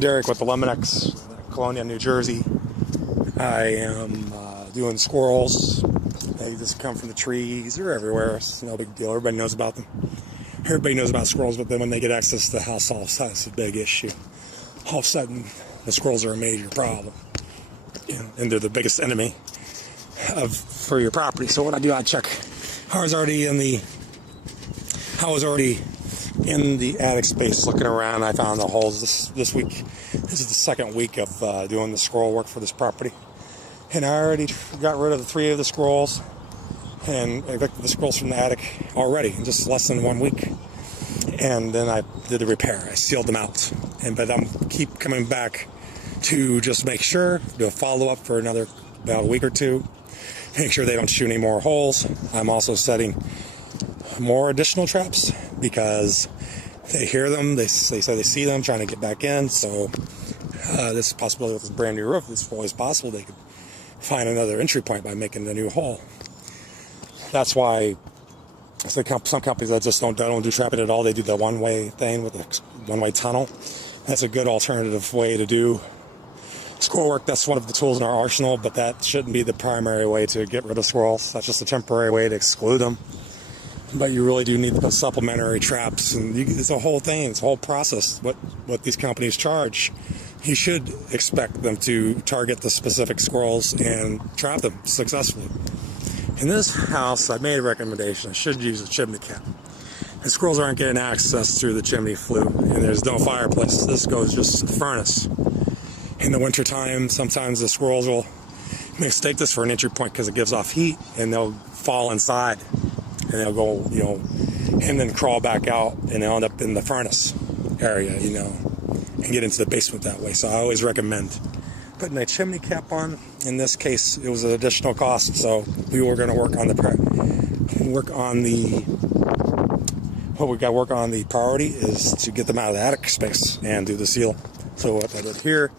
Derek with the Lemonex, Colonia, New Jersey. I am doing squirrels. They just come from the trees. They're everywhere. It's no big deal. Everybody knows about them. Everybody knows about squirrels, but then when they get access to the house, all of a sudden it's a big issue. All of a sudden, the squirrels are a major problem. And they're the biggest enemy for your property. So what I do, I check. I was already in the attic space looking around. I found the holes this week. This is the second week of doing the squirrel work for this property. And I already got rid of 3 of the squirrels and evicted the squirrels from the attic already in just less than 1 week. And then I did the repair. I sealed them out. But I'm keep coming back to just make sure, do a follow-up for about a week or 2. Make sure they don't shoot any more holes. I'm also setting more additional traps because they hear them. They say they see them trying to get back in. So this possibility with this brand new roof, it's always possible they could find another entry point by making a new hole. That's why some companies that just don't do trapping at all. They do the one-way thing with the one-way tunnel. That's a good alternative way to do squirrel work. That's one of the tools in our arsenal, but that shouldn't be the primary way to get rid of squirrels. That's just a temporary way to exclude them. But you really do need the supplementary traps, and it's a whole thing. It's a whole process. What these companies charge, you should expect them to target the specific squirrels and trap them successfully. In this house, I made a recommendation. I should use a chimney cap. The squirrels aren't getting access through the chimney flue, and there's no fireplace. This goes just to the furnace. In the wintertime, sometimes the squirrels will mistake this for an entry point because it gives off heat, and they'll fall inside, and they'll go, and then crawl back out, and they'll end up in the furnace area, and get into the basement that way. So I always recommend putting a chimney cap on. In this case, it was an additional cost, so we were going to work on the priority is to get them out of the attic space and do the seal. So what I did here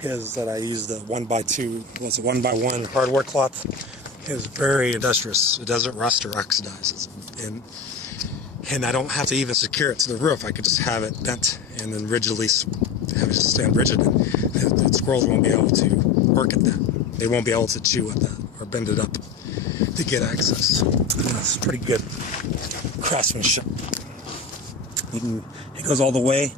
is that I used the 1x1 hardware cloth. It was very industrious. It doesn't rust or oxidize. And I don't have to even secure it to the roof. I could just have it bent and then rigidly have it stand rigid. The squirrels won't be able to work at that. They won't be able to chew at that or bend it up to get access. It's pretty good craftsmanship. It goes all the way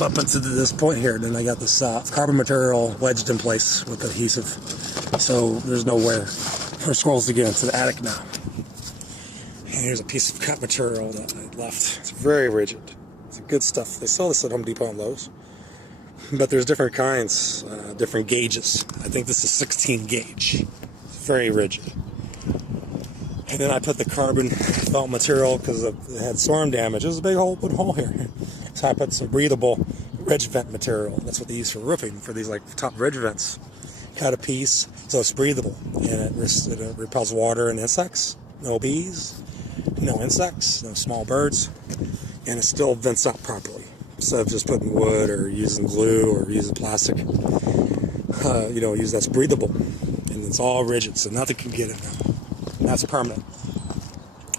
up into this point here. Then I got this carbon material wedged in place with adhesive. So there's nowhere for squirrels to get into the attic now. And here's a piece of cut material that I left. It's very rigid. It's good stuff. They sell this at Home Depot and Lowe's. But there's different kinds, different gauges. I think this is 16 gauge. It's very rigid. And then I put the carbon felt material because it had storm damage. There's a big hole here. So I put some breathable ridge vent material. That's what they use for roofing, for these top ridge vents. Cut a piece so it's breathable, and it repels water and insects. No bees, no insects, no small birds, and it still vents out properly. Instead of just putting wood or using glue or using plastic, use that's breathable, and it's all rigid, so nothing can get in there. And that's permanent.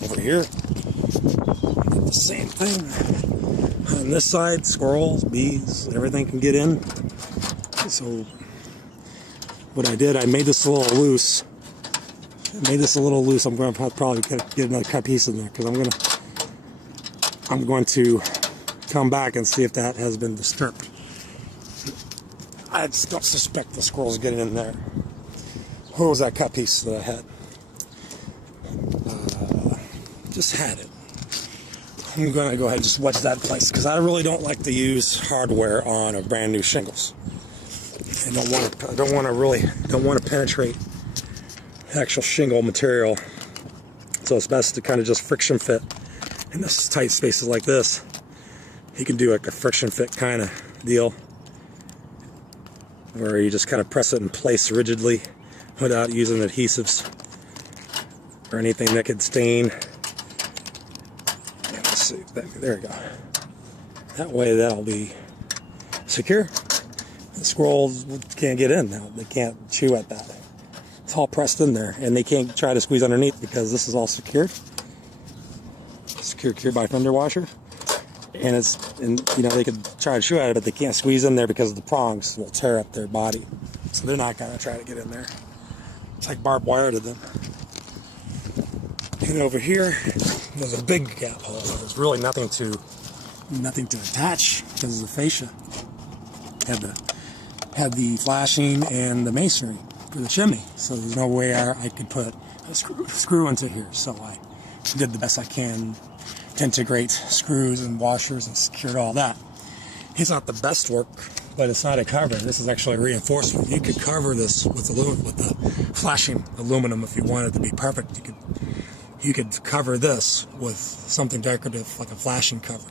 Over here, the same thing. On this side, squirrels, bees, everything can get in. So what I did, I made this a little loose. I'm going to probably get another cut piece in there because I'm going to come back and see if that has been disturbed. I just don't suspect the squirrels getting in there. What was that cut piece that I had? Just had it. I'm going to go ahead and just wedge that in place because I really don't like to use hardware on a brand new shingles. I don't want to penetrate actual shingle material. So it's best to kind of just friction fit in this tight spaces like this. You can do like a friction fit kind of deal where you just kind of press it in place rigidly without using adhesives or anything that could stain. Let's see, there you go. That way that'll be secure. The squirrels can't get in now. They can't chew at that. It's all pressed in there, and they can't try to squeeze underneath because this is all secured. Secured by fender washer. and you know, they could try to shoot at it, but they can't squeeze in there because the prongs will tear up their body. So they're not gonna try to get in there. It's like barbed wire to them. And over here, there's a big gap hole. There's really nothing to attach because of the fascia. Had the flashing and the masonry for the chimney, so there's no way I could put a screw into here. So I did the best I can to integrate screws and washers and secured all that. It's not the best work, but it's not a cover. This is actually a reinforcement. You could cover this with the flashing aluminum if you wanted it to be perfect. You could cover this with something decorative like a flashing cover.